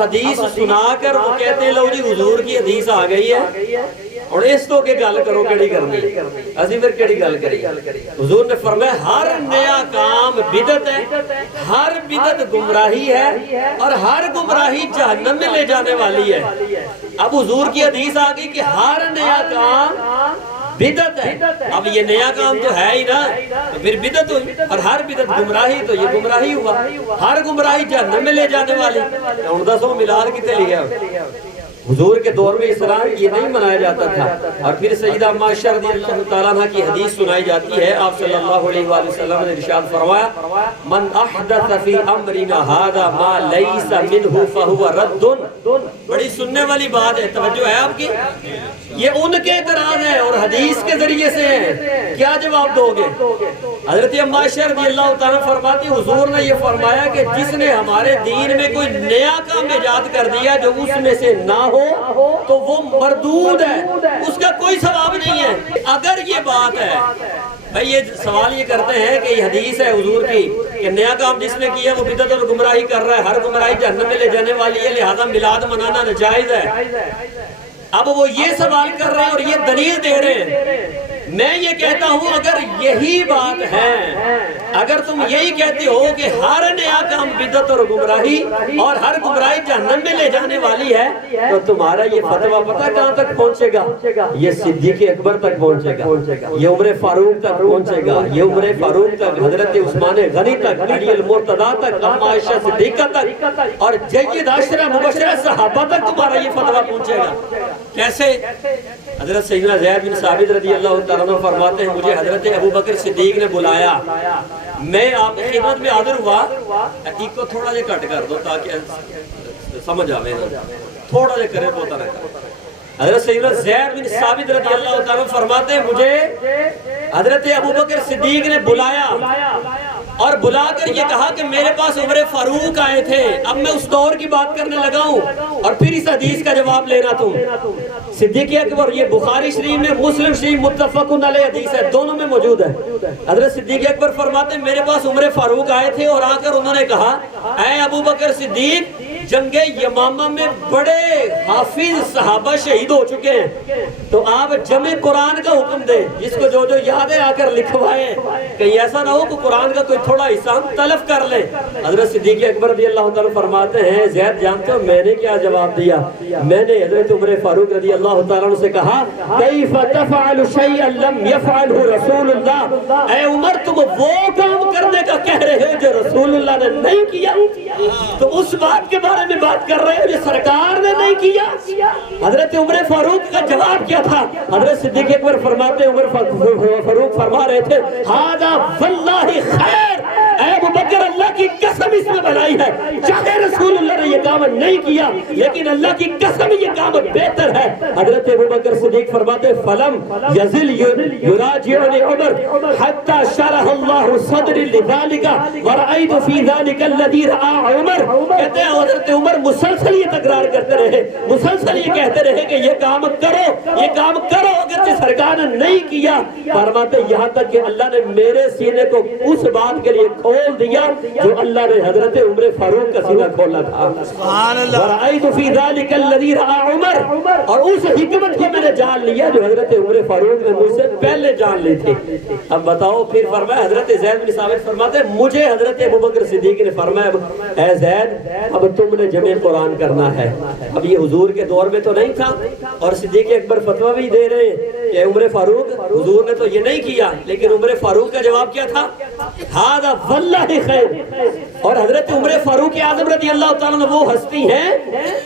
حدیث سنا کر وہ کہتے ہیں لو جی حضور کی حدیث آ گئی ہے اور اس تو کے گل کرو کیڑی کرنی اسی پھر کیڑی گل کری حضور نے فرمایا ہر نیا کام بدعت ہے، ہر بدعت گمراہی ہے اور ہر گمراہی جہنم میں لے جانے والی ہے۔ اب حضور کی حدیث آ گئی کہ ہر نیا کام بدعت ہے، اب یہ نیا کام تو ہے ہی نا، تو پھر بدعت ہوئی اور ہر بدعت گمراہی، تو یہ گمراہی ہوا، ہر گمراہی جہنم میں لے جانے والی۔ ان دسو میلاد کتے لیا حضور کے دور میں اس طرح یہ نہیں منایا جاتا تھا۔ اور پھر سیدہ عائشہ رضی اللہ تعالیٰ عنہ کی حدیث سنائی جاتی ہے، آپ صلی اللہ علیہ وآلہ وسلم نے ارشاد فرمایا من احدث فی امرنا ھذا ما لیس منہ فہو رد۔ بڑی سننے والی بات ہے، توجہ ہے آپ کی، یہ ان کے اعتراض ہے اور حدیث کے ذریعے سے ہے، کیا جواب دو گے؟ حضرت عائشہ رضی اللہ تعالیٰ فرماتی حضور نے یہ فرمایا کہ جس نے ہمارے دین میں کوئی نیا کام ایجاد کر دیا جو اس میں سے نہ ہو تو وہ مردود ہے، اس کا کوئی ثواب نہیں ہے۔ اگر یہ بات ہے، بھئی یہ سوال یہ کرتے ہیں کہ یہ حدیث ہے حضور کی کہ نیا کام جس نے کیا وہ بدعت اور گمراہی کر رہا ہے، ہر گمراہی جہنم میں لے جانے والی ہے، لہذا میلاد منانا ناجائز ہے۔ اب وہ یہ سوال کر رہے ہیں اور یہ دلیل دے رہے ہیں۔ میں یہ کہتا ہوں اگر یہی بات ہے، اگر تم یہی کہتے ہو کہ ہر نیا کام بدعت اور گمراہی اور ہر گمراہی جہنم میں لے جانے والی ہے، تو تمہارا یہ فتویٰ پتہ کہاں تک پہنچے گا؟ یہ صدیق اکبر تک پہنچے گا، یہ عمر فاروق تک پہنچے گا، یہ عمر فاروق تک، حضرت عثمان غنی تک، علی المرتضیٰ تک، اما عائشہ صدیقہ تک اور جید عشرہ مبشرہ صحابہ تک تمہارا یہ فتویٰ پہنچے گا۔ کیسے؟ حضرت سیدنا زید بن ثابت رضی اللہ تعالیٰ عنہ فرماتے ہیں مجھے حضرت ابو بکر صدیق نے بلایا، میں آپ کی خدمت میں حاضر ہوا، ایک کو تھوڑا جے کٹ کر دو تاکہ سمجھ آوے نا، تھوڑا جے کرے پوتا نہ کر۔ حضرت سیدنا زید بن ثابت رضی اللہ تعالیٰ عنہ فرماتے ہیں مجھے حضرت ابو بکر صدیق نے بلایا اور بلا کر یہ کہا کہ میرے پاس عمر فاروق آئے تھے، اب میں اس دور کی بات کرنے لگا ہوں اور پھر اس حدیث کا جواب لینا تم۔ صدیق اکبر، یہ بخاری شریف میں، مسلم شریف متفقن علیہ حدیث ہے، دونوں میں موجود ہے۔ حضرت صدیق اکبر فرماتے ہیں میرے پاس عمر فاروق آئے تھے اور آ کر انہوں نے کہا اے ابو بکر صدیق، جنگ یمامہ میں بڑے حافظ صحابہ شہید ہو چکے ہیں، تو آپ جمع قرآن کا حکم دیں، جس کو جو جو یادیں آ کر لکھوائیں، کہیں ایسا نہ ہو کہ قرآن کا کوئی تھوڑا حصہ ہم تلف کر لیں۔ حضرت صدیق اکبر رضی اللہ تعالیٰ فرماتے ہیں زید جانتے ہو میں نے کیا جواب دیا؟ میں نے حضرت عمر فاروق رضی اللہ تعالیٰ سے کہا کیف تفعل شیئا لم یفعلہ رسول اللہ، اے عمر تم وہ کام کرنے کا کہہ رہے ہو جو رسول اللہ نے نہیں کیا، تو اس بات کے بارے میں بات کر رہے ہو جو سرکار نے نہیں کیا۔ حضرت عمر فاروق کا جواب کیا تھا؟ حضرت صدیق اکبر فرماتے ہیں عمر فاروق فرما رہے تھے ھذا واللہ خیر، اے ابو بکر اللہ کی قسم اس میں بھلائی ہے، چاہے رسول اللہ نے یہ کام نہیں کیا لیکن اللہ کی قسم یہ کام بہتر ہے۔ حضرت ابو بکر صدیق فرماتے فلم یزل یراجعنی عمر حتی شرح اللہ صدری لذالک ورأیت فی ذالک الذی رآ عمر، کہتے ہیں حضرت عمر مسلسل یہ تکرار کرتے رہے، مسلسل یہ کہتے رہے کہ یہ کام کرو، یہ کام کرو، اگرچہ سرکار نے نہیں کیا، فرماتے یہاں تک کہ اللہ نے میرے سینے کو اس بات کے لیے کھول دیا جو اللہ نے حضرت عمر فاروق کا سینہ کھولا تھا۔ وَرَأَيْتُ فِي ذَلِكَ الَّذِي رَآ عُمَرَ، اور اس حکمت کو میں نے جان لیا جو حضرت عمر فاروق نے مجھ سے پہلے جان لی تھی۔ اب بتاؤ پھر فرمایا حضرت زید بن ثابت فرماتے مجھے حضرت ابو بکر صدیق نے فرمایا اے زید اب تم نے جمع قرآن کرنا ہے۔ اب یہ حضور کے دور میں تو نہیں تھا اور صدیق اکبر فتویٰ بھی دے رہے ہیں کہ عمر فاروق حضور نے تو یہ نہیں کیا، لیکن عمر فاروق کا جواب کیا تھا؟ ھذا واللہ خیر۔ اور حضرت عمر فاروق اعظم رضی اللہ تعالیٰ عنہ وہ ہستی ہیں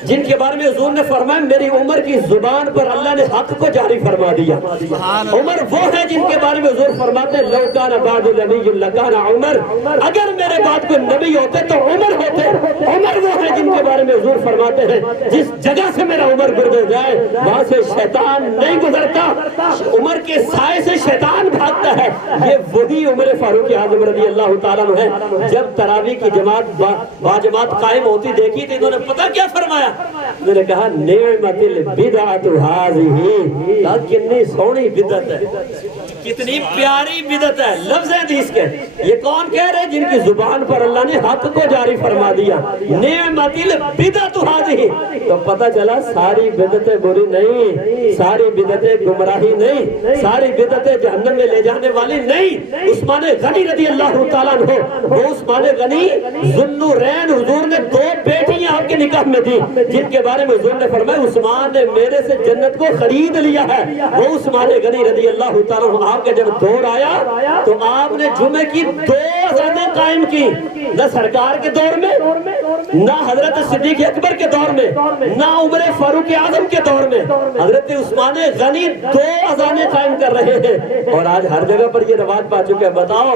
جن کے بارے میں حضور نے فرمایا میری عمر کی زبان پر اللہ نے حق کو جاری فرما دیا۔ عمر وہ ہے جن کے بارے میں حضور فرماتے ہیں لو کان بعد نبی لکان عمر، اگر میرے بعد کوئی نبی ہوتے تو عمر ہوتے۔ عمر وہ ہے جن کے بارے میں حضور فرماتے ہیں جس جگہ سے میرا عمر گزر جائے وہاں سے شیطان نہیں گزرتا، عمر کے سائے سے شیطان بھاگتا ہے۔ یہ وہی عمر فاروق اعظم رضی اللہ تعالیٰ عنہ ہے۔ جب تراویح کی جماعت باجماعت قائم ہوتی دیکھی تو انہوں نے پتہ کیا فرمایا؟ انہوں نے کہا نعمت البدعۃ ھذہ، کتنی سونی بدعت ہے۔ کتنی پیاری بدعت ہے لفظ حدیث کے. یہ کون کہہ رہے جن کی زبان پر اللہ نے حق کو جاری فرما دیا, نعمت البدعۃ ہذہ. تو پتہ چلا ساری بدعتیں بری نہیں, ساری بدعتیں گمراہی نہیں, ساری بدعتیں جہنم میں لے جانے والی نہیں. عثمان غنی رضی اللہ تعالیٰ عنہ, وہ عثمان غنی ذوالنورین, حضور نے 2 بیٹیاں آپ کے نکاح میں دی جن کے بارے میں حضور نے فرمایا عثمان نے میرے سے جنت کو خرید لیا ہے. وہ عثمان غنی رضی اللہ تعالیٰ عنہ, آپ کا جب دور آیا تو آپ نے جمعے کی 2 اذانیں قائم کی, نہ سرکار کے دور میں, نہ حضرت صدیق اکبر کے دور میں, نہ عمر فاروق اعظم کے دور میں. حضرت عثمان غنی 2 اذانیں قائم کر رہے ہیں, اور آج ہر جگہ پر یہ رواج پا چکے ہیں. بتاؤ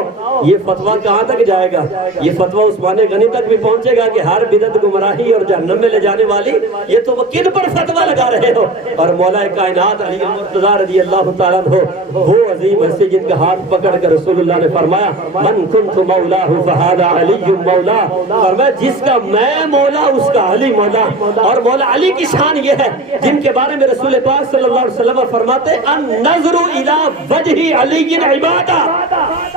یہ فتویٰ کہاں تک جائے گا؟ یہ فتویٰ عثمان غنی تک بھی پہنچے گا کہ ہر بدعت گمراہی اور جہنم میں لے جانے والی. یہ تو وہ کن پر فتویٰ لگا رہے ہو؟ اور مولا کائنات علی المرتضیٰ رضی اللہ تعالیٰ عنہ, وہ عظیم ہستی جن کا ہاتھ پکڑ کر رسول اللہ نے فرمایا من کنت مولاہ فہذا علی مولا, فرمایا جس کا میں مولا اس کا علی مولا. اور مولا علی کی شان یہ ہے جن کے بارے میں رسول پاک صلی اللہ علیہ وسلم فرماتے النظر الی وجہ علی عبادہ,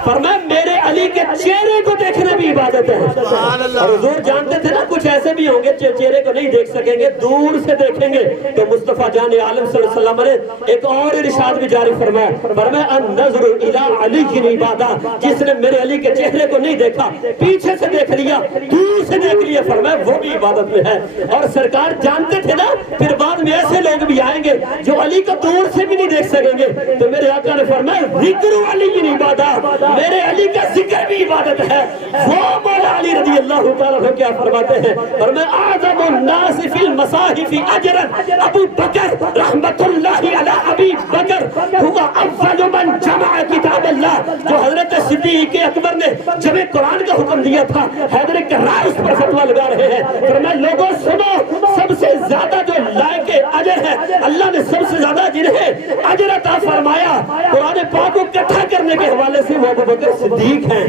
فرمایا میرے علی کے چہرے کو دیکھنا بھی عبادت ہے. اور حضور جانتے تھے نا کچھ ایسے بھی ہوں گے چہرے کو نہیں دیکھ سکیں گے, دور سے دیکھیں گے. تو مصطفیٰ جان عالم صلی اللہ علیہ وسلم نے ایک اور ارشاد بھی جاری فرمایا, فرمایا النظر الی علی عبادہ, جس نے میرے علی کے چہرے کو نہیں دیکھا, پیچھے سے دیکھ لیا, دور سے دیکھ لیا, فرمایا وہ بھی عبادت میں ہے. اور سرکار جانتے تھے نا پھر بعد میں ایسے لوگ بھی آئیں گے جو علی کو دور سے بھی نہیں دیکھ سکیں گے. تو میرے آقا نے فرمایا ذکر علی عبادہ, میرے علی کا ذکر بھی عبادت ہے. وہ مولا علی رضی اللہ تعالیٰ عنہ کیا فرماتے ہیں, فرمایا اعظم الناس فی المصاحف اجرا ابو بکر رحمت اللہ علی ابی بکر هو اول من جمع کتاب اللہ. جو حضرت صدیق اکبر نے جب قرآن کا حکم دیا تھا, حیدر کرار اس پر فتویٰ لگا رہے ہیں. فرمایا لوگوں سنو, سب سے زیادہ جو لائق اجر ہے, اللہ نے سب سے زیادہ جنہیں اجر عطا فرمایا قرآن پاک کو اکٹھا کرنے کے حوالے سے, وہ ابو بکر صدیق ہیں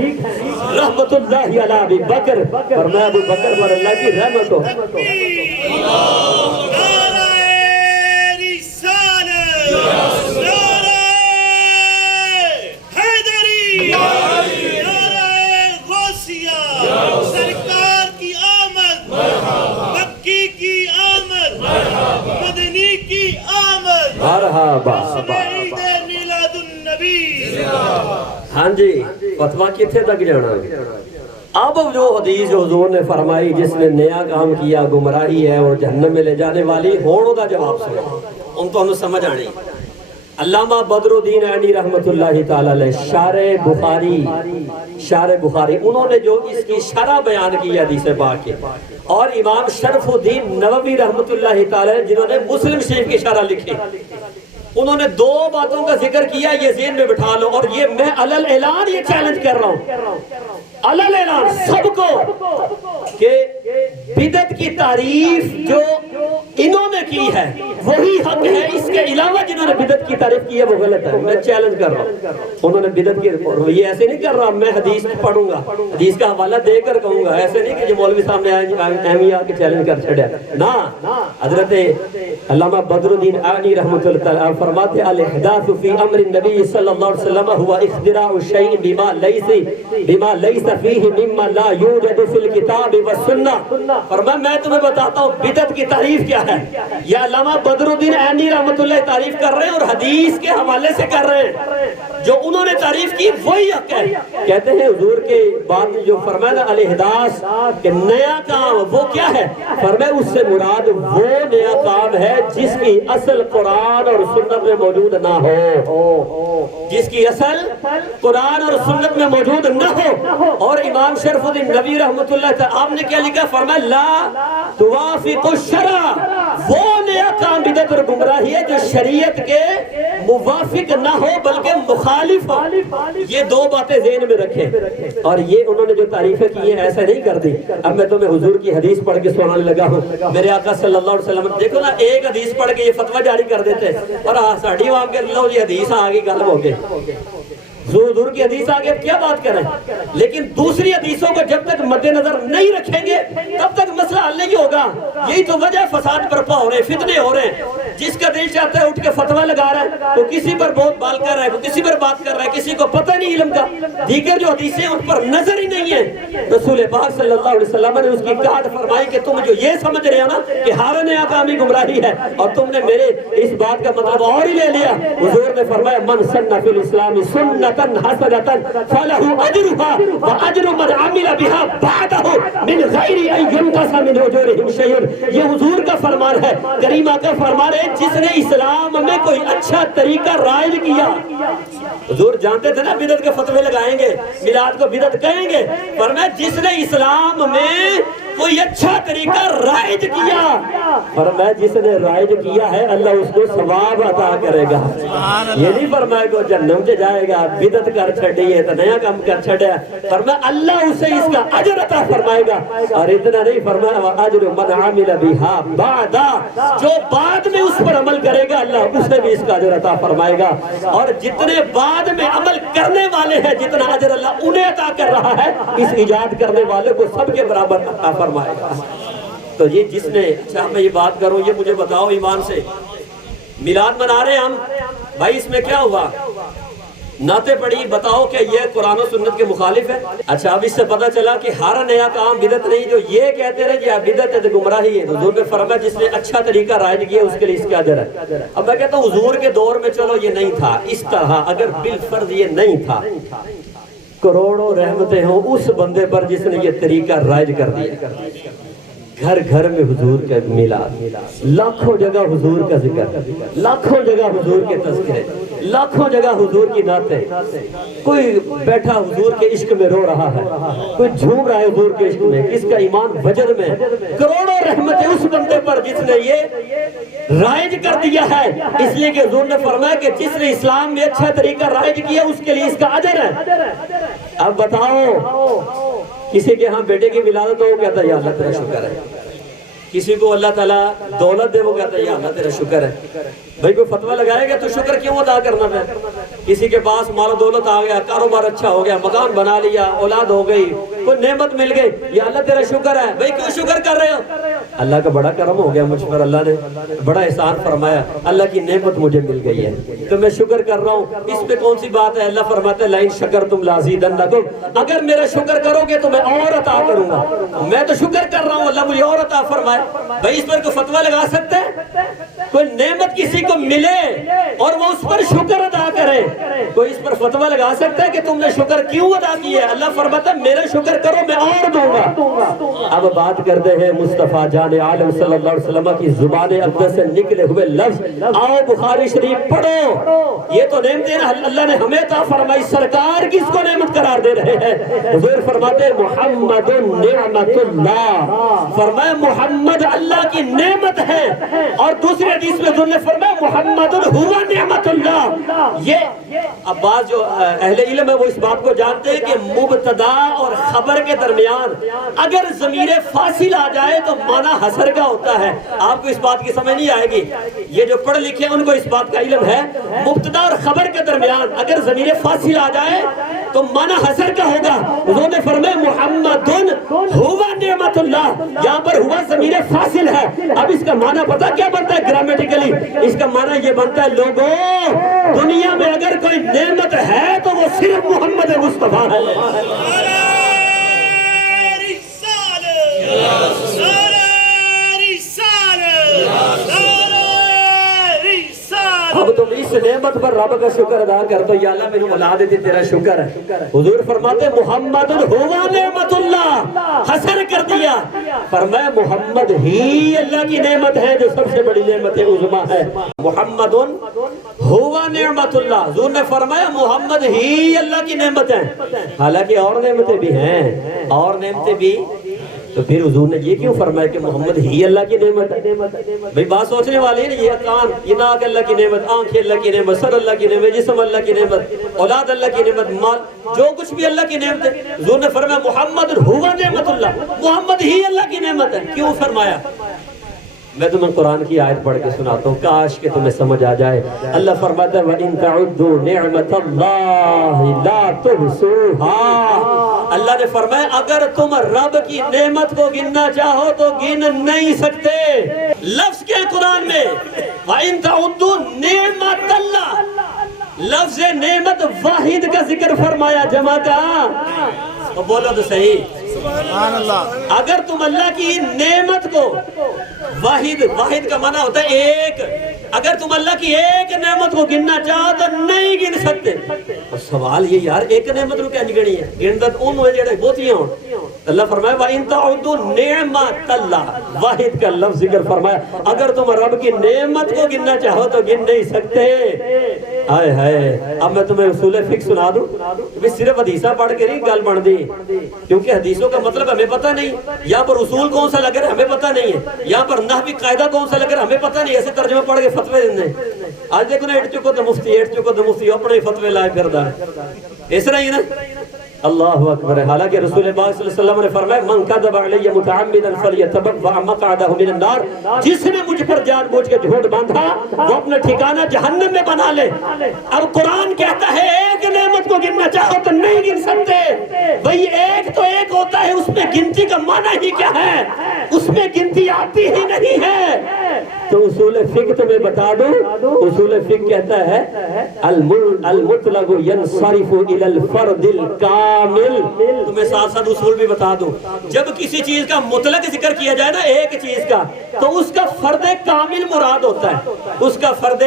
رحمت اللہ علی ابی بکر. فرمایا ابو بکر پر اللہ کی رحمت ہو. سرکار کی آمد, مکی کی آمد, مدنی کی آمد, مرحبا. عید میلاد النبی. ہاں جی, فتویٰ کتنے تک جانا ہے؟ اب جو حدیث جو حضور نے فرمائی جس نے نیا کام کیا گمراہی ہے اور جہنم میں لے جانے والی, ہونوں دا جواب سنو, ان تو ہمیں سمجھ آنی. علامہ بدر الدین عینی رحمت اللہ تعالیٰ علیہ شارح بخاری, انہوں نے جو اس کی شرح بیان کی حدیث پاک کے, اور امام شرف الدین نووی رحمت اللہ تعالیٰ علیہ جنہوں نے مسلم شریف کی شرح لکھی, انہوں نے 2 باتوں کا ذکر کیا, یہ ذہن میں بٹھا لو. اور یہ میں علل اعلان یہ چیلنج کر رہا ہوں, علل اعلان سب کو, کہ بدعت کی تعریف جو انہوں نے کی ہے وہی حق ہے, اس کے علاوہ جنہوں نے بدعت کی تعریف کی ہے وہ غلط ہے. میں چیلنج کر رہا ہوں, انہوں نے بدعت کی, یہ ایسے نہیں کر رہا میں حدیث پڑھوں گا, حدیث کا حوالہ دے کر کہوں گا, ایسے نہیں کہ جو مولوی صاحب نے اہمی آ کے چیلنج کر چھڑیا نا. حضرت علامہ بدر الدین عینی رحمۃ اللہ تعالیٰ فرماتے الاحداث فی امر النبی صلی اللہ علیہ وسلم هو اختراع الشیء بما لیس فیہ مما لا یوجد فی الکتاب والسنہ. فرمایا میں تمہیں بتاتا ہوں بدعت کی تعریف کیا ہے. یہ علامہ بدر الدین عینی رحمت اللہ تعریف کر رہے ہیں اور حدیث کے حوالے سے کر رہے ہیں, جو انہوں نے تعریف کی وہی حق ہے. کہتے ہیں حضور کے بعد جو فرمایا نا الاحداث کہ نیا کام, وہ کیا ہے؟ فرمایا اس سے مراد وہ نیا کام ہے جس کی اصل قرآن اور سنت میں موجود نہ ہو, جس کی اصل قرآن اور سنت میں موجود نہ ہو. اور امام شرف الدین نووی رحمت اللہ تعالیٰ آپ نے کیا لکھا, فرمایا لا توافق الشرع, وہ نیا کام بدعت اور گمراہی ہے جو شریعت کے موافق نہ ہو بلکہ مخالف ہو. یہ 2 باتیں ذہن میں رکھیں. اور یہ انہوں نے جو تعریفیں کی ہیں ایسا نہیں کر دی. اب میں تمہیں حضور کی حدیث پڑھ کے سنانے لگا ہوں. میرے آقا صلی اللہ علیہ وسلم, دیکھو نا, ایک حدیث پڑھ کے یہ فتویٰ جاری کر دیتے اور ساڑھی عوام کے لو جی حدیث آگئی غلط ہو گئے, حضور کی حدیث آگے اب کیا بات کریں. لیکن دوسری حدیثوں کو جب تک مد نظر نہیں رکھیں گے تب تک مسئلہ حل نہیں ہوگا. یہی تو وجہ فساد برپا ہو رہے ہیں, فتنے ہو رہے ہیں. جس کا دل چاہتا ہے اٹھ کے فتویٰ لگا رہا ہے، تو کسی پر بہت بال کر رہا ہے، کسی پر بات کر رہا ہے، کسی کو پتہ نہیں علم کا، دیگر جو حدیثیں ان پر نظر ہی نہیں ہے۔ رسول پاک صلی اللہ علیہ وسلم نے اس کی کاٹ فرمائی کہ تم جو یہ سمجھ رہے ہو نا کہ ہارن آقامی گمراہی ہے، اور تم نے میرے اس بات کا مطلب اور ہی لے لیا۔ حضور نے فرمایا من سن فی الاسلام سنتا حسنۃ فلہ اجرھا واجر من عمل بها بعدہ من غیر ان ينقص من اجورہم شیء۔ یہ حضور کا فرمان ہے، کریم آقا فرما رہے ہیں جس نے اسلام میں کوئی اچھا طریقہ رائج کیا۔ حضور جانتے تھے نا بدعت کے فتوے لگائیں گے، میلاد کو بدعت کہیں گے، فرمایا جس نے اسلام میں کوئی اچھا طریقہ رائج کیا، فرمایا جس نے رائج کیا ہے اللہ اس کو ثواب عطا کرے گا۔ یہ نہیں فرمایا کہ جہنم سے جائے گا، بدعت کر چھڑی ہے تو نیا کام کر چھڑیا، فرمایا اللہ اسے اس کا اجر عطا فرمائے گا۔ اور اتنا نہیں فرمایا وَأَجْرُ مَنْ عَمِلَ بِهَا بَعْدَ، جو بعد میں اس پر عمل کرے گا اللہ اسے بھی اس کا اجر عطا فرمائے گا۔ اور جتنے بعد میں عمل کرنے والے ہیں جتنا اجر اللہ انہیں عطا کر رہا ہے، اس ایجاد کرنے والے کو سب کے برابر عطا فرمائے گا۔ تو یہ جس نے، اچھا میں یہ بات کروں، یہ مجھے بتاؤ ایمان سے، میلاد منا رہے ہیں ہم، بھائی اس میں کیا ہوا؟ نعتیں پڑھی، بتاؤ کہ یہ قرآن و سنت کے مخالف ہے؟ اچھا اب اس سے پتہ چلا کہ ہر نیا کام بدعت نہیں، جو یہ کہتے رہے کہ بدعت ہے تو گمراہی ہے۔ حضور نے فرمایا جس نے اچھا طریقہ رائج کیا اس کے لیے اس کا اجر ہے۔ اب میں کہتا ہوں حضور کے دور میں چلو یہ نہیں تھا اس طرح، اگر بالفرض یہ نہیں تھا، کروڑوں رحمتیں ہوں اس بندے پر جس نے یہ طریقہ رائج کر دیا۔ گھر گھر میں حضور کا میلاد، لاکھوں جگہ حضور کا ذکر، لاکھوں جگہ حضور کے تذکرے، لاکھوں جگہ حضور کی نعتیں، کوئی بیٹھا حضور کے عشق میں رو رہا ہے، کوئی جھوم رہا ہے حضور کے عشق میں، کس کا ایمان وجر میں، کروڑوں رحمتیں اس بندے پر جس نے یہ رائج کر دیا ہے۔ اس لیے کہ حضور نے فرمایا کہ جس نے اسلام میں اچھا طریقہ رائج کیا اس کے لیے اس کا اجر ہے۔ اب بتاؤ کسی کے ہاں بیٹے کی ولادت ہو وہ کہتا ہے یا اللہ تیرا شکر ہے، کسی کو اللہ تعالیٰ دولت دے وہ کہتا ہے یا اللہ تیرا شکر ہے۔ بھائی کوئی فتویٰ لگائے گا تو شکر کیوں ادا کرنا ہے؟ کسی کے پاس مال و دولت آ گیا، کاروبار اچھا ہو گیا، مکان بنا لیا، اولاد ہو گئی، کوئی نعمت مل گئی، یا اللہ تیرا شکر ہے۔ بھائی کیوں شکر کر رہے ہو؟ اللہ کا بڑا کرم ہو گیا مجھ پر، اللہ نے بڑا احسان فرمایا، اللہ کی نعمت مجھے مل گئی ہے تو میں شکر کر رہا ہوں۔ اس پہ کون سی بات ہے؟ اللہ فرماتا ہے لَإِن شَكَرْتُمْ لَأَزِيدَنَّكُمْ، اگر میرا شکر کرو گے تو میں اور عطا کروں گا۔ میں تو شکر کر رہا ہوں، اللہ مجھے اور عطا فرمائے۔ بھائی اس پر کوئی فتویٰ لگا سکتے ہیں؟ کوئی نعمت کسی کو ملے اور وہ اس پر شکر ادا کرے، کوئی اس پر فتویٰ لگا سکتا ہے کہ تم نے شکر کیوں ادا کیا ہے؟ اللہ فرماتا ہے میرا شکر کرو میں اور دوں گا۔ اب بات کرتے ہیں مصطفیٰ جان عالم صلی اللہ علیہ وسلم کی زبان اقدس سے نکلے ہوئے لفظ، آؤ بخاری شریف پڑھو۔ یہ تو نعمتیں اللہ نے ہمیں عطا فرمائی، سرکار کس کو نعمت قرار دے رہے ہیں؟ حضور فرماتے ہیں محمد نعمت اللہ، فرمایا محمد اللہ کی نعمت ہے۔ اور دوسرے حدیث میں حضور نے فرمایا محمد ہوا نعمت اللہ۔ یہ اب بعض جو اہل علم ہے وہ اس بات کو جانتے ہیں کہ مبتدا اور خبر کے درمیان اگر ضمیر فاصل آ جائے تو معنی حسر کا ہوتا ہے۔ آپ کو اس بات کی سمجھ نہیں آئے گی، یہ جو پڑھ لکھے ہیں ان کو اس بات کا علم ہے، مبتدا اور خبر کے درمیان اگر ضمیر فاصل آ جائے تو معنی حسر کا ہوگا۔ حضور نے فرمایا محمد ہوا نعمت اللہ، یہاں پر ہوا ضمیر فاصل ہے۔ اب اس کا معنی پتہ کیا بنتا ہے گرامیٹیکلی؟ اس کا معنی یہ بنتا ہے لوگوں دنیا میں اگر کوئی نعمت ہے تو وہ صرف محمد مصطفیٰ ہے۔ اب تم اس نعمت پر رب کا شکر ادا کر دو، یا اللہ میری اولاد دی تیرا شکر ہے۔ حضور فرماتے محمد ہوا نعمت اللہ، حسر کر دیا، فرمایا محمد ہی اللہ کی نعمت ہے جو سب سے بڑی نعمت عظمیٰ ہے۔ محمد ہوا نعمت اللہ، حضور نے فرمایا محمد ہی اللہ کی نعمت ہے، حالانکہ اور نعمتیں بھی ہیں، اور نعمتیں بھی، تو پھر حضور نے یہ کیوں فرمایا کہ محمد ہی اللہ کی نعمت ہے؟ بھئی بات سوچنے والی ہے نا، یہ کان، یہ ناک اللہ کی نعمت، آنکھ اللہ کی نعمت، سر اللہ کی نعمت، جسم اللہ کی نعمت، اولاد اللہ کی نعمت، مال، جو کچھ بھی اللہ کی نعمت ہے، حضور نے فرمایا محمد ہوا نعمت اللہ، محمد ہی اللہ کی نعمت ہے۔ کیوں فرمایا؟ میں تمہیں قرآن کی آیت پڑھ کے سناتا ہوں، کاش کہ تمہیں سمجھ آ جائے۔ اللہ فرماتا ہے وَإِن تَعُدُّوا نِعْمَةَ اللَّهِ لَا تُحْصُوهَا، اللہ نے فرمایا اگر تم رب کی نعمت کو گننا چاہو تو گن نہیں سکتے۔ لفظ کے قرآن میں وَإِن تَعُدُّوا نِعْمَةَ اللَّهِ لفظ نعمت واحد کا ذکر فرمایا جمع کا. تو بولو تو صحیح سبحان اللہ. اگر تم اللہ کی نعمت کو واحد کا معنی ہوتا ہے ایک. اگر تم اللہ کی ایک نعمت کو گننا چاہو تو نہیں گن سکتے. اور سوال یہ یار ایک نعمت کو کیا گنی ہے؟ گنت ان ہوئے جڑے بہتیاں ہوں. اللہ فرمایا وَإِن تَعُدُّوا نِعْمَةَ اللَّهِ واحد کا لفظ ذکر فرمایا. اگر تم رب کی نعمت کو گننا چاہو تو گن نہیں سکتے. ہائے ہائے. اب میں تمہیں اصول فقہ سنا دوں. صرف حدیثہ پڑھ کے نہیں گل بن دی، کیونکہ حدیثوں کا مطلب ہمیں پتہ نہیں. یہاں پر اصول کون سا لگ رہا ہے ہمیں پتہ نہیں ہے. یہاں پر نحوی قاعدہ کون سا لگ رہا ہے ہمیں پتہ نہیں. ایسے ترجمہ پڑھ کے فتوے دینے. آج دیکھو نا ایٹ چکو تو مفتی اپنے ہی فتوے لائے پھر دا. اس طرح ہی نا. اللہ اکبر. حالانکہ رسول پاک صلی اللہ علیہ وسلم نے فرمایا من کذب علی متعمدا فلیتبوأ مقعدہ من النار. جس نے مجھ پر جان بوجھ کے جھوٹ باندھا وہ اپنا ٹھکانہ جہنم میں بنا لے. اب قرآن کہتا ہے ایک نعمت کو گننا چاہو تو نہیں گن سکتے. بھئی ایک تو ایک ہوتا ہے، اس میں گنتی کا معنی ہی کیا ہے؟ اس میں گنتی آتی ہی نہیں ہے. تو اصول فقہ تمہیں بتا دوں. اصول فقہ کہتا ہے المطلق ینصرف الی الفرد الکامل. تمہیں ساتھ ساتھ اصول بھی بتا دوں. جب کسی چیز کا مطلق ذکر کیا جائے نا ایک چیز کا، تو اس کا فرد کامل مراد ہوتا ہے. اس کا فرد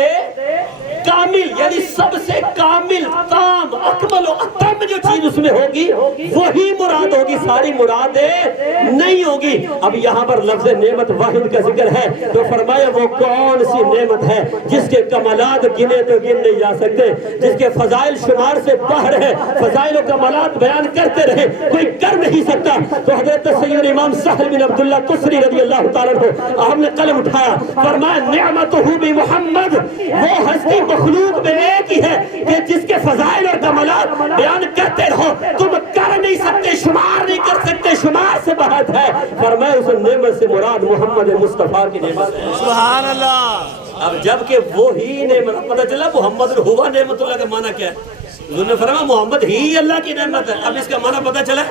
کامل یعنی سب سے کامل، تام، اکمل و اتم جو چیز اس میں ہوگی وہی مراد ہوگی، ساری مراد نہیں ہوگی. اب یہاں پر لفظ نعمت واحد کا ذکر ہے تو فرمایا وہ کون سی نعمت ہے جس کے کمالات گنے تو گن نہیں جا سکتے، جس کے فضائل شمار سے باہر ہے. فضائل و کمالات بیان کرتے رہے کوئی کر نہیں سکتا. تو حضرت سید امام سہل بن عبداللہ تسری رضی اللہ تعالیٰ عنہ ہم نے قلم اٹھایا، فرمایا نعمتہ بمحمد، وہ ہستی مخلوق میں ایک ہی ہے کہ جس کے فضائل اور کمالات بیان کرتے رہو تم کر نہیں سکتے، شمار نہیں کر سکتے، شمار سے بہت ہے. فرمایا اس نعمت سے مراد محمد مصطفیٰ کی نعمت ہے. سبحان اللہ. اب جبکہ وہی نعمت پتہ چلا محمد ہوا نعمت اللہ کا معنی کیا ہے. حضور نے فرمایا محمد ہی اللہ کی نعمت ہے. اب اس کا معنی پتہ چلا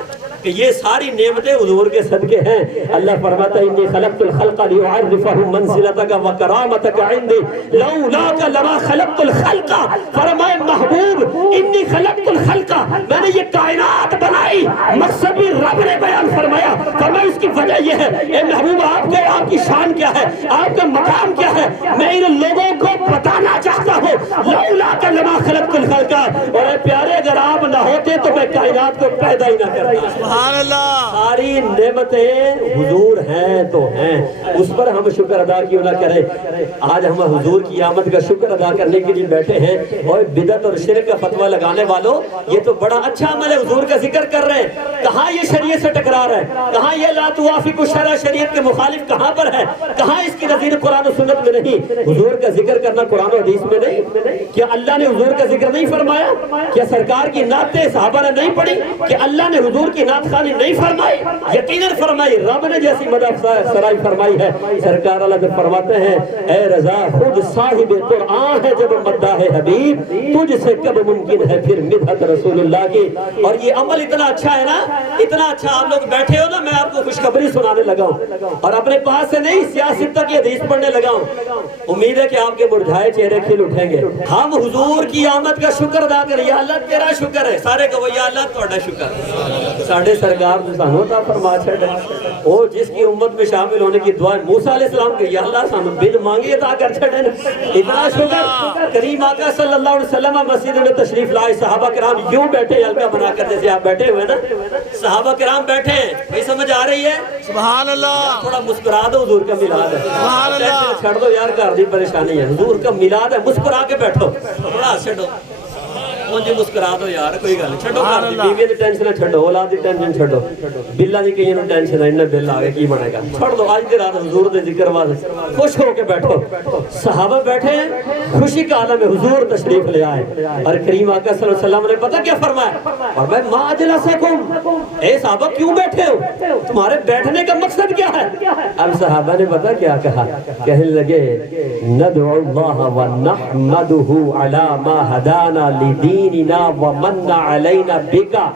کہ یہ ساری نعمتیں حضور کے صدقے ہیں. اللہ فرماتا ہے انی خلقت الخلق لیعرفہم منزلتک وکرامتک عندی لولاک لما خلقت الخلق. فرمائے محبوب انی خلقت الخلق، میں نے یہ کائنات بنائی. مقصد بھی رب نے بیان فرمایا. فرمایا اس کی وجہ یہ ہے اے محبوب آپ کی شان کیا ہے، آپ کا مقام کیا ہے، میں ان لوگوں کو بتانا چاہتا ہوں. لولاک لما خلقت الخلق. اور اے پیارے اگر آپ نہ ہوتے تو میں کائنات کو پیدا ہی نہ کرتا. سبحان اللہ. ساری نعمتیں حضور ہیں تو ہیں، اس پر ہم شکر ادا کیوں نہ کریں. آج ہم حضور کی آمد کا شکر ادا کرنے کے لیے بیٹھے ہیں. اور بدعت اور شرک کا فتویٰ لگانے والوں یہ تو بڑا اچھا عمل ہے، حضور کا ذکر کر رہے ہیں. کہاں یہ شریعت سے ٹکرا رہا ہے؟ کہاں یہ لا توافق الشرع شریعت کے مخالف کہاں پر ہے؟ کہاں اس کی نظیر قرآن و سنت میں نہیں؟ حضور کا ذکر کرنا قرآن و حدیث میں نہیں؟ کیا اللہ نے حضور کا ذکر نہیں فرمایا؟ کیا سرکار کی نعتیں صحابہ نے نہیں پڑھی؟ کہ اللہ نے حضور کی نعت خانی نہیں فرمائی؟ یقیناً فرمائی. رب نے جیسی مدح سرائی فرمائی ہے. سرکار اللہ جب فرماتے ہیں اے رضا خود صاحب قرآن ہے جب مداح حبیب تجھ سے کب ممکن ہے پھر مدحت رسول اللہ کی. اور یہ عمل اتنا اچھا ہے نا، اتنا اچھا. آپ لوگ بیٹھے ہو نا، میں آپ کو خوشخبری سنانے لگا ہوں اور اپنے پاس سے نہیں سیاست تک یہ حدیث پڑھنے لگا ہوں. امید ہے کہ آپ کے مرجھائے چہرے کھل اٹھیں گے. ہم حضور کی آمد کا شکر ادا کریں. یا اللہ تیرا شکر ہے. سارے کہو یا اللہ تہاڈا شکر. ساڈے سرکار تو سانو عطا فرما چھڑے. او جس کی امت میں شامل ہونے کی دعا موسیٰ علیہ السلام کی، یا اللہ سانو بن مانگے عطا کر چھڑے. اتنا شکر. کریم آقا صلی اللہ علیہ وسلم مسجد میں تشریف لائے. صحابہ کرام یوں بیٹھے ہلکا بنا کر جیسے آپ بیٹھے ہوئے نا. صحابہ کرام بیٹھے ہیں. بھائی سمجھ آ رہی ہے؟ سبحان اللہ. تھوڑا مسکرا دو، حضور کا میلاد ہے. سبحان اللہ. چھڑ دو یار گھر دی پریشانی ہے، حضور کا میلاد ہے. مسکرا کے بیٹھو، تھوڑا چھڑو. مجھے مسکرا دو یار، کوئی گل چھڈو. گھر دی بیوی دی ٹینشن چھڈو، اولاد دی ٹینشن چھڈو. بلا دی کئی نوں ٹینشن ہے، انہاں بل آ گئے کی بنے گا. چھڑ دو. آج دی رات حضور دے ذکر واسطے خوش ہو کے بیٹھو. صحابہ بیٹھے ہیں، خوشی کا عالم ہے. حضور تشریف لے آئے اور کریم آقا صلی اللہ علیہ وسلم نے پتہ کیا فرمایا؟ فرمایا ما اجلسکم، اے صحابہ کیوں بیٹھے ہو؟ تمہارے بیٹھنے کا مقصد کیا ہے؟ اب صحابہ نے پتہ کیا کہا؟ کہنے لگے ندعو اللہ ونحمدہ علی ما ہدانا لدین دیننا ومن علینا بکا.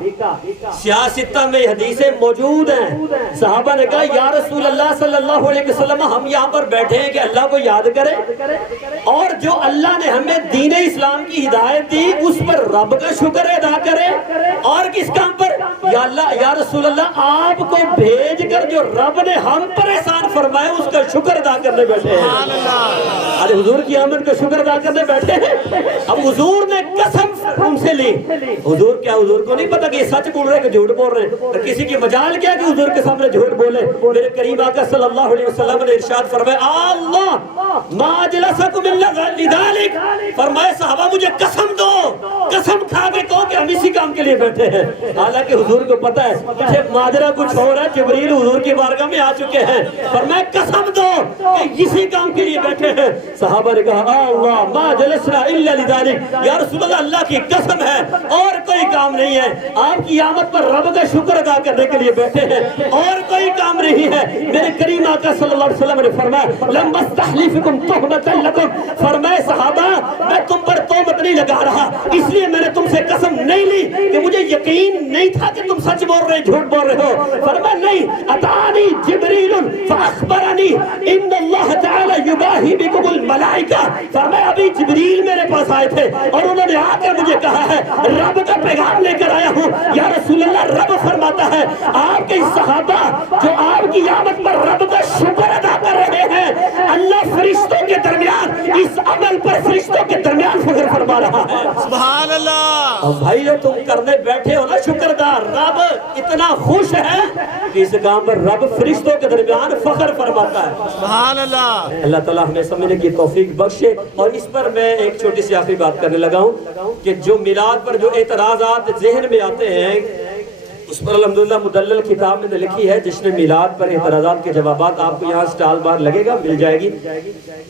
سیاستہ میں حدیثیں موجود ہیں. صحابہ نے کہا یا رسول اللہ صلی اللہ علیہ وسلم ہم یہاں پر بیٹھے ہیں کہ اللہ کو یاد کریں اور جو اللہ نے ہمیں دین اسلام کی ہدایت دی اس پر رب کا شکر ادا کریں, اور کس کام پر؟ یا اللہ یا رسول اللہ آپ کو بھیج کر جو رب نے ہم پر احسان فرمایا اس کا شکر ادا کرنے بیٹھے ہیں. ارے حضور کی آمد کا شکر ادا کرنے بیٹھے ہیں. اب حضور نے قسم ان سے لی. حضور کیا حضور کو نہیں پتا کہ یہ سچ بول رہے ہیں کہ جھوٹ بول رہے ہیں؟ کسی کی مجال کیا کہ حضور کے سامنے جھوٹ بولے؟ میرے کریم آقا صلی اللہ علیہ وسلم نے ارشاد فرمایا اللہ ما اجلسکم الا لذالک, فرمایا صحابہ مجھے قسم دو, قسم کھا کے کہو کہ ہم اسی کام کے لیے بیٹھے ہیں. حالانکہ حضور کو پتا ہے کہ ماجرا کچھ ہو رہا ہے. جبریل حضور کی بارگاہ میں آ چکے ہیں. فرمایا قسم دو کہ اسی کام کے لیے بیٹھے ہیں. صحابہ نے کہا اللہ ما جلسنا الا لذالک, یا رسول اللہ اللہ کی قسم ہے اور کوئی کام نہیں ہے, آپ کی آمد پر رب کا شکر ادا کرنے کے لیے بیٹھے ہیں اور کوئی کام نہیں ہے. میرے کریم آقا صلی اللہ علیہ وسلم نے فرمایا لم استحلفکم تہمۃ لکم, فرمائے صحابہ میں تم پر تہمت نہیں لگا رہا, اس لیے میں نے تم سے قسم نہیں لی کہ مجھے یقین نہیں تھا کہ تم سچ بول رہے جھوٹ بول رہے ہو. فرمایا نہیں, اتانی جبریل فاخبرنی ان اللہ تعالی یباہی بکم الملائکہ, فرمایا ابھی جبریل میرے پاس آئے تھے اور انہوں نے آ کر مجھے کہا ہے رب کا پیغام لے کر آیا ہوں. یا رسول اللہ رب فرماتا ہے آپ کے صحابہ جو آپ کی آمد پر رب کا شکر ادا کر رہے ہیں, اللہ فرشتوں کے درمیان اس عمل پر فرشتوں کے درمیان فخر فرما رہا ہے. سبحان اللہ. اور بھائیو تم کرنے بیٹھے ہو نا شکردار, رب اتنا خوش ہے کہ اس کام پر رب فرشتوں کے درمیان فخر فرماتا ہے. سبحان اللہ. اللہ تعالیٰ ہمیں سمجھنے کی توفیق بخشے. اور اس پر میں ایک چھوٹی سی آخری بات کرنے لگا ہوں کہ جو میلاد پر جو اعتراضات ذہن میں آتے ہیں اس پر الحمدللہ مدلل کتاب میں نے لکھی ہے جس نے میلاد پر اعتراضات کے جوابات, آپ کو یہاں سٹال بار لگے گا مل جائے گی.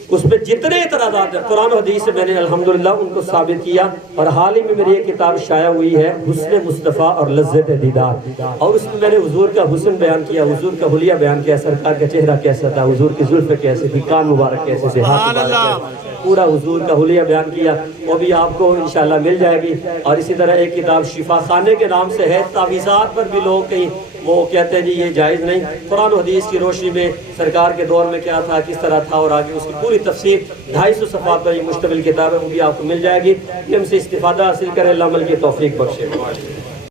اس پہ جتنے اعتراضات ہیں قرآن و حدیث سے میں نے الحمدللہ ان کو ثابت کیا. اور حال ہی میں میری ایک کتاب شائع ہوئی ہے حسن مصطفیٰ اور لذت دیدار, اور اس میں میں نے حضور کا حسن بیان کیا, حضور کا حلیہ بیان کیا, سرکار کا چہرہ کیسا تھا, حضور کی زلف کیسے تھی, کان مبارک کیسے تھے, ہاتھ مبارک کیسے, پورا حضور کا حلیہ بیان کیا. وہ بھی آپ کو انشاءاللہ مل جائے گی. اور اسی طرح ایک کتاب شفا خانے کے نام سے ہے, تعویذات پر بھی لوگ کہیں وہ کہتے ہیں جی یہ جائز نہیں. قرآن و حدیث کی روشنی میں سرکار کے دور میں کیا تھا, کس طرح تھا, اور آگے اس کی پوری تفسیر 250 صفحات پر یہ مشتمل کتاب ہے, وہ بھی آپ کو مل جائے گی. ہم سے استفادہ حاصل کریں, اللہ عمل کی توفیق بخشے.